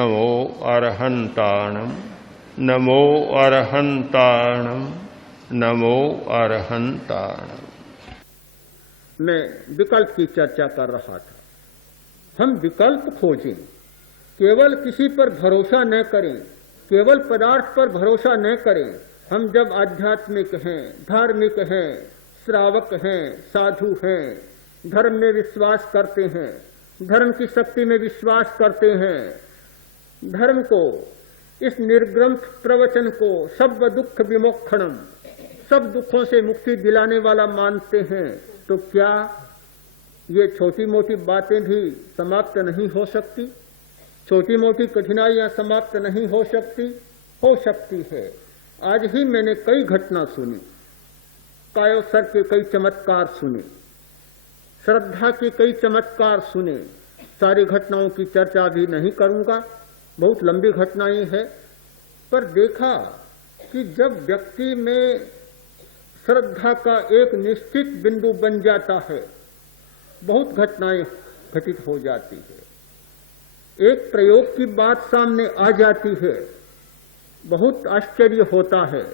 नमो अरहंताणम नमो अरहंताणम नमो अरहंताणम। मैं विकल्प की चर्चा कर रहा था। हम विकल्प खोजें, केवल किसी पर भरोसा न करें, केवल पदार्थ पर भरोसा न करें। हम जब आध्यात्मिक हैं, धार्मिक हैं, श्रावक हैं, साधु हैं, धर्म में विश्वास करते हैं, धर्म की शक्ति में विश्वास करते हैं, धर्म को, इस निर्ग्रंथ प्रवचन को सब दुख विमोक्षणम, सब दुखों से मुक्ति दिलाने वाला मानते हैं, तो क्या ये छोटी मोटी बातें भी समाप्त नहीं हो सकती? छोटी मोटी कठिनाइयां समाप्त नहीं हो सकती? हो सकती है। आज ही मैंने कई घटना सुनी, कायोत्सर्ग के कई चमत्कार सुने, श्रद्धा के कई चमत्कार सुने। सारी घटनाओं की चर्चा भी नहीं करूंगा, बहुत लंबी घटनाएं हैं, पर देखा कि जब व्यक्ति में श्रद्धा का एक निश्चित बिंदु बन जाता है, बहुत घटनाएं घटित हो जाती है। एक प्रयोग की बात सामने आ जाती है, बहुत आश्चर्य होता है।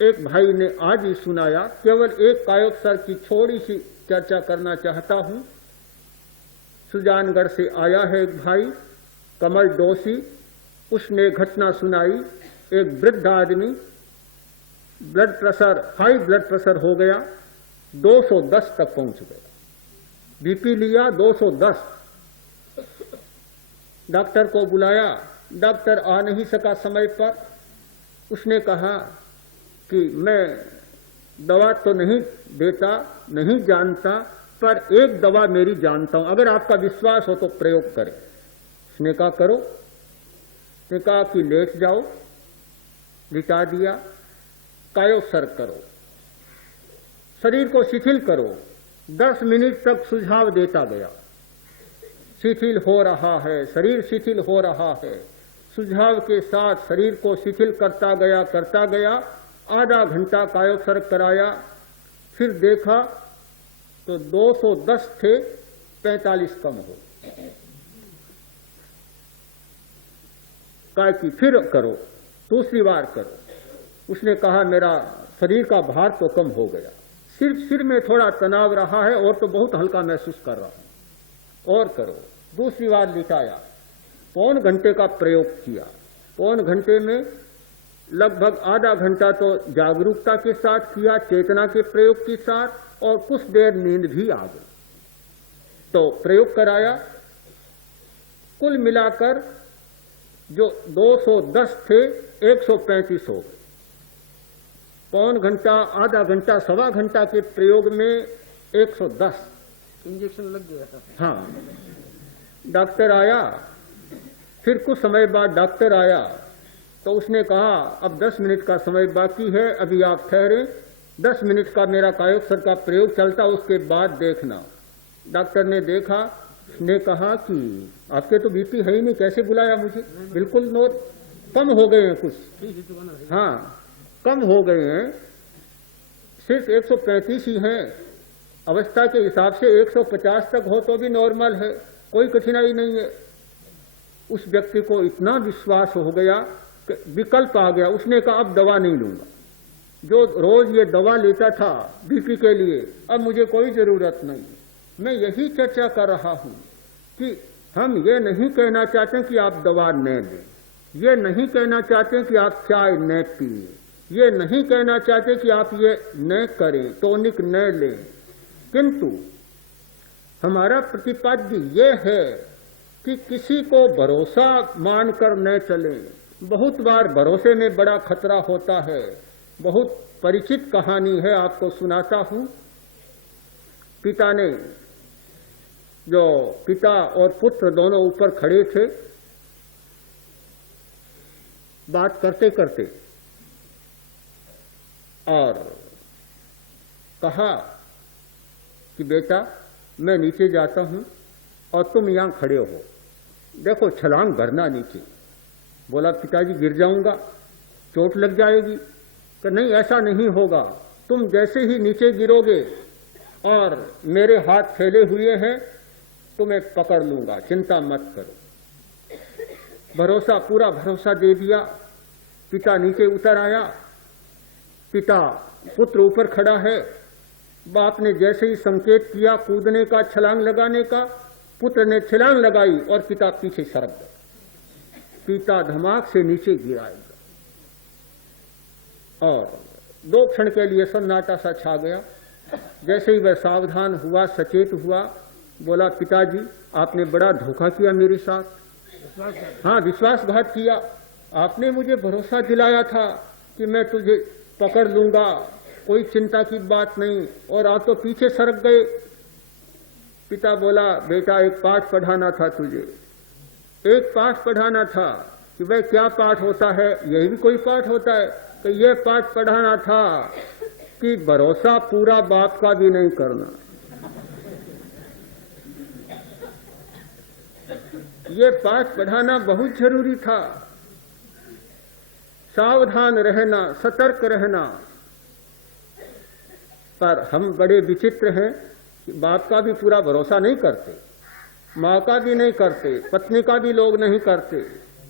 एक भाई ने आज ही सुनाया, केवल एक कायोत्सर्ग की थोड़ी सी चर्चा करना चाहता हूं। सुजानगढ़ से आया है एक भाई, कमल डोसी, उसने घटना सुनाई। एक वृद्ध आदमी, blood pressure, high blood pressure हो गया, 210 तक पहुंच गया, बीपी लिया 210। डॉक्टर को बुलाया, डॉक्टर आ नहीं सका समय पर। उसने कहा कि मैं दवा तो नहीं देता, नहीं जानता, पर एक दवा मेरी जानता हूं, अगर आपका विश्वास हो तो प्रयोग करें। उसने कहा करो। उसने कहा कि लेट जाओ, लिटा दिया। कायोत्सर्ग करो, शरीर को शिथिल करो। 10 मिनट तक सुझाव देता गया, शिथिल हो रहा है, शरीर शिथिल हो रहा है। सुझाव के साथ शरीर को शिथिल करता गया। आधा घंटा कायोत्सर्ग कराया, फिर देखा तो 210 थे, 45 कम हो। कहा कि फिर करो, दूसरी बार करो। उसने कहा मेरा शरीर का भार तो कम हो गया, सिर्फ सिर में थोड़ा तनाव रहा है और तो बहुत हल्का महसूस कर रहा हूं, और करो। दूसरी बार लिटाया, पौन घंटे का प्रयोग किया। पौन घंटे में लगभग आधा घंटा तो जागरूकता के साथ किया, चेतना के प्रयोग के साथ, और कुछ देर नींद भी आ गई। तो प्रयोग कराया, कुल मिलाकर जो 210 थे 135 हो गए। पौन घंटा, आधा घंटा, सवा घंटा के प्रयोग में 110 इंजेक्शन लग गया था। हाँ, डॉक्टर आया, फिर कुछ समय बाद डॉक्टर आया तो उसने कहा अब 10 मिनट का समय बाकी है, अभी आप ठहरे, 10 मिनट का मेरा कायोत्सर्ग का प्रयोग चलता, उसके बाद देखना। डॉक्टर ने देखा, उसने कहा कि आपके तो बीपी है ही नहीं, कैसे बुलाया मुझे? बिल्कुल नोट कम हो गए हैं कुछ, हाँ कम हो गए हैं, सिर्फ 135 ही हैं। अवस्था के हिसाब से 150 तक हो तो भी नॉर्मल है, कोई कठिनाई नहीं है। उस व्यक्ति को इतना विश्वास हो गया कि विकल्प आ गया। उसने कहा अब दवा नहीं लूंगा, जो रोज ये दवा लेता था बीपी के लिए, अब मुझे कोई जरूरत नहीं। मैं यही चर्चा कर रहा हूं कि हम ये नहीं कहना चाहते कि आप दवा न लें, ये नहीं कहना चाहते कि आप चाय न पिए, ये नहीं कहना चाहते कि आप ये न करें, टॉनिक न लें, किंतु हमारा प्रतिपाद्य ये है कि किसी को भरोसा मानकर न चलें। बहुत बार भरोसे में बड़ा खतरा होता है। बहुत परिचित कहानी है, आपको सुनाता हूं। पिता ने, जो पिता और पुत्र दोनों ऊपर खड़े थे, बात करते करते, और कहा कि बेटा मैं नीचे जाता हूं और तुम यहां खड़े हो, देखो छलांग भरना नीचे। बोला पिताजी गिर जाऊंगा, चोट लग जाएगी। कि नहीं ऐसा नहीं होगा, तुम जैसे ही नीचे गिरोगे और मेरे हाथ फैले हुए हैं, तुम्हें पकड़ लूंगा, चिंता मत करो। भरोसा, पूरा भरोसा दे दिया। पिता नीचे उतर आया, पिता पुत्र ऊपर खड़ा है। बाप ने जैसे ही संकेत किया कूदने का, छलांग लगाने का, पुत्र ने छलांग लगाई और पिता पीछे सरक गया। पिता धमाक से नीचे गिरा और 2 क्षण के लिए सन्नाटा सा छा गया। जैसे ही वह सावधान हुआ, सचेत हुआ, बोला, पिताजी आपने बड़ा धोखा किया मेरे साथ। हाँ, विश्वासघात किया। आपने मुझे भरोसा दिलाया था कि मैं तुझे पकड़ लूंगा, कोई चिंता की बात नहीं, और आप तो पीछे सरक गए। पिता बोला, बेटा एक पाठ पढ़ाना था तुझे, एक पाठ पढ़ाना था। कि वह क्या पाठ होता है? यही भी कोई पाठ होता है? तो यह पाठ पढ़ाना था कि भरोसा पूरा बाप का भी नहीं करना। ये पाठ पढ़ाना बहुत जरूरी था। सावधान रहना, सतर्क रहना। पर हम बड़े विचित्र हैं कि बाप का भी पूरा भरोसा नहीं करते, माँ का भी नहीं करते, पत्नी का भी लोग नहीं करते,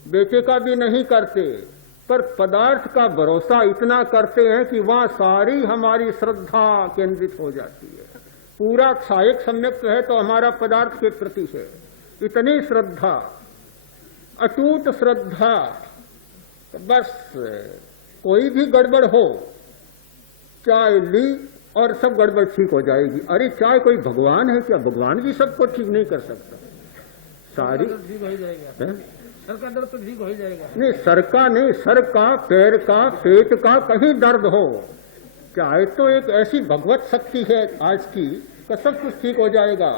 बेटे का भी नहीं करते, पर पदार्थ का भरोसा इतना करते हैं कि वहां सारी हमारी श्रद्धा केंद्रित हो जाती है। पूरा क्षायक सम्यक है तो हमारा पदार्थ के प्रति है। इतनी श्रद्धा, अटूट श्रद्धा, तो बस कोई भी गड़बड़ हो, चाय ली और सब गड़बड़ ठीक हो जाएगी। अरे चाहे कोई भगवान है क्या? भगवान भी सबको ठीक नहीं कर सकता। सारी ठीक हो जाएगा, सर का दर्द तो ठीक हो जाएगा। नहीं, सर का नहीं, सर का, पैर का, पेट का कहीं दर्द हो, चाहे तो एक ऐसी भगवत शक्ति है आज की कि सब कुछ ठीक हो जाएगा।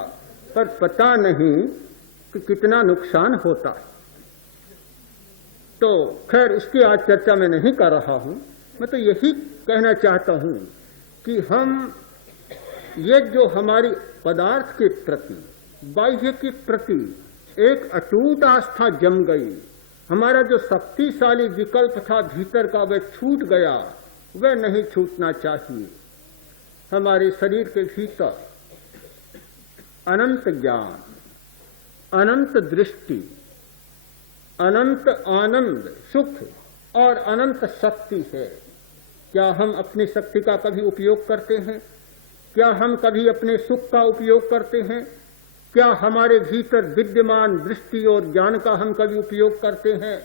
पर पता नहीं कि कितना नुकसान होता है। तो खैर इसकी आज चर्चा मैं नहीं कर रहा हूं। मैं तो यही कहना चाहता हूं कि हम ये जो हमारी पदार्थ के प्रति, बाह्य के प्रति एक अटूट आस्था जम गई, हमारा जो शक्तिशाली विकल्प था भीतर का वह छूट गया, वह नहीं छूटना चाहिए। हमारे शरीर के भीतर अनंत ज्ञान, अनंत दृष्टि, अनंत आनंद, सुख और अनंत शक्ति है। क्या हम अपनी शक्ति का कभी उपयोग करते हैं? क्या हम कभी अपने सुख का उपयोग करते हैं? क्या हमारे भीतर विद्यमान दृष्टि और ज्ञान का हम कभी उपयोग करते हैं?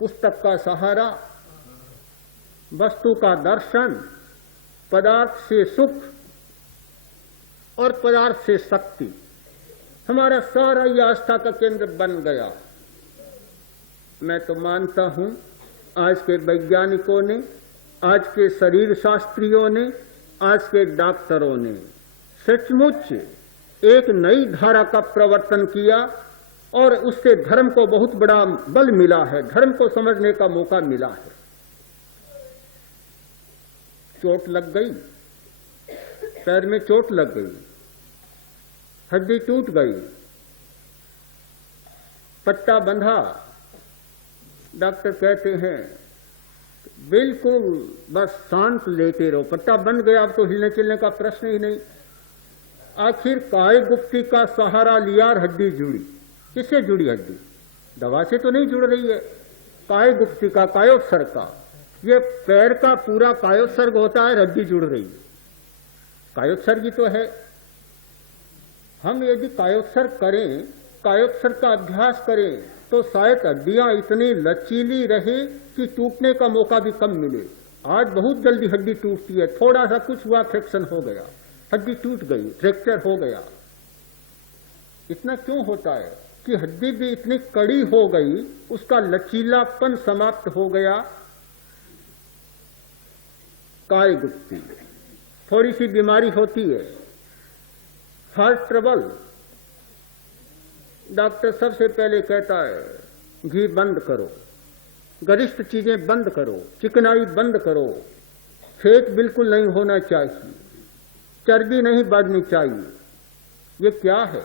पुस्तक का सहारा, वस्तु का दर्शन, पदार्थ से सुख और पदार्थ से शक्ति, हमारा सारा ये आस्था का केंद्र बन गया। मैं तो मानता हूं आज के वैज्ञानिकों ने, आज के शरीर शास्त्रियों ने, आज के डॉक्टरों ने सचमुच एक नई धारा का प्रवर्तन किया और उससे धर्म को बहुत बड़ा बल मिला है, धर्म को समझने का मौका मिला है। चोट लग गई, पैर में चोट लग गई, हड्डी टूट गई, पट्टा बंधा, डॉक्टर कहते हैं बिल्कुल बस शांत लेटे रहो, पट्टा बंध गया, अब तो हिलने चलने का प्रश्न ही नहीं। आखिर काय गुप्ती का सहारा लिया और हड्डी जुड़ी। किससे जुड़ी हड्डी? दवा से तो नहीं जुड़ रही है। काय गुप्ती का, कायोत्सर्ग का, ये पैर का पूरा कायोत्सर्ग होता है, हड्डी जुड़ रही है, कायोत्सर्ग ही तो है। हम यदि कायोत्सर्ग करें, कायोत्सर्ग का अभ्यास करें तो शायद हड्डियां इतनी लचीली रहे कि टूटने का मौका भी कम मिले। आज बहुत जल्दी हड्डी टूटती है, थोड़ा सा कुछ हुआ फ्रैक्शन हो गया, हड्डी टूट गई, फ्रैक्चर हो गया। इतना क्यों होता है कि हड्डी भी इतनी कड़ी हो गई, उसका लचीलापन समाप्त हो गया। काय गुप्ती, थोड़ी सी बीमारी होती है, हार्ट ट्रबल, डॉक्टर सबसे पहले कहता है घी बंद करो, गरिष्ठ चीजें बंद करो, चिकनाई बंद करो, फैट बिल्कुल नहीं होना चाहिए, चर्बी नहीं बढ़नी चाहिए। ये क्या है?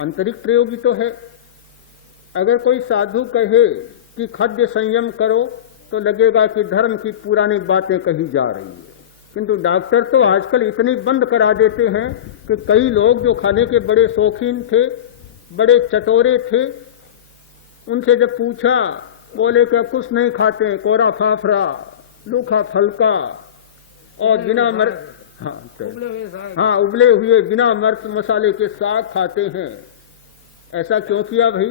आंतरिक प्रयोग ही तो है। अगर कोई साधु कहे कि खाद्य संयम करो तो लगेगा कि धर्म की पुरानी बातें कही जा रही है, किंतु डॉक्टर तो आजकल इतनी बंद करा देते हैं कि कई लोग जो खाने के बड़े शौकीन थे, बड़े चटोरे थे, उनसे जब पूछा, बोले क्या कुछ नहीं खाते, कोरा फाफरा, लूखा फलका और बिना उबले हुए बिना मिर्च मसाले के साग खाते हैं। ऐसा क्यों किया भाई?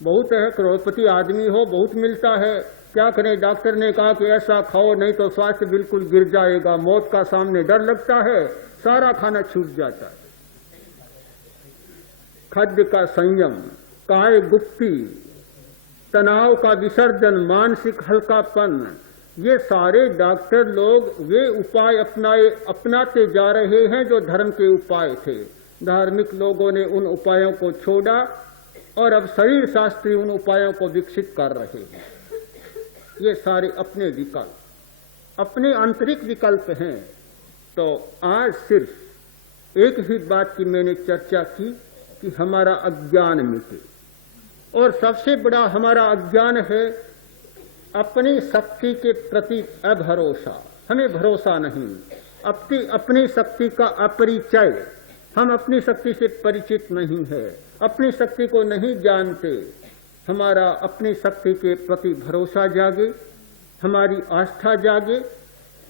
बहुत है, करोड़पति आदमी हो, बहुत मिलता है, क्या करें? डॉक्टर ने कहा कि ऐसा खाओ नहीं तो स्वास्थ्य बिल्कुल गिर जाएगा, मौत का सामने डर लगता है, सारा खाना छूट जाता है। खाद्य का संयम, काय गुप्ती, तनाव का विसर्जन, मानसिक हल्कापन, ये सारे डॉक्टर लोग वे उपाय अपनाते जा रहे हैं जो धर्म के उपाय थे। धार्मिक लोगों ने उन उपायों को छोड़ा और अब शरीर शास्त्री उन उपायों को विकसित कर रहे हैं। ये सारे अपने विकल्प, अपने आंतरिक विकल्प हैं। तो आज सिर्फ एक ही बात की मैंने चर्चा की कि हमारा अज्ञान मिटे, और सबसे बड़ा हमारा अज्ञान है अपनी शक्ति के प्रति अभरोसा। हमें भरोसा नहीं, अपनी शक्ति का अपरिचय, हम अपनी शक्ति से परिचित नहीं है, अपनी शक्ति को नहीं जानते। हमारा अपनी शक्ति के प्रति भरोसा जागे, हमारी आस्था जागे,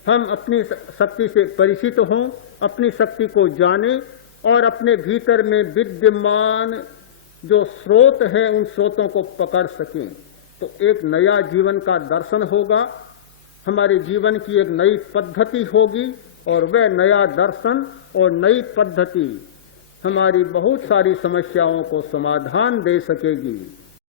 हम अपनी शक्ति से परिचित हों, अपनी शक्ति को जाने और अपने भीतर में विद्यमान जो स्रोत है उन स्रोतों को पकड़ सकें। तो एक नया जीवन का दर्शन होगा, हमारे जीवन की एक नई पद्धति होगी, और वह नया दर्शन और नई पद्धति हमारी बहुत सारी समस्याओं को समाधान दे सकेगी।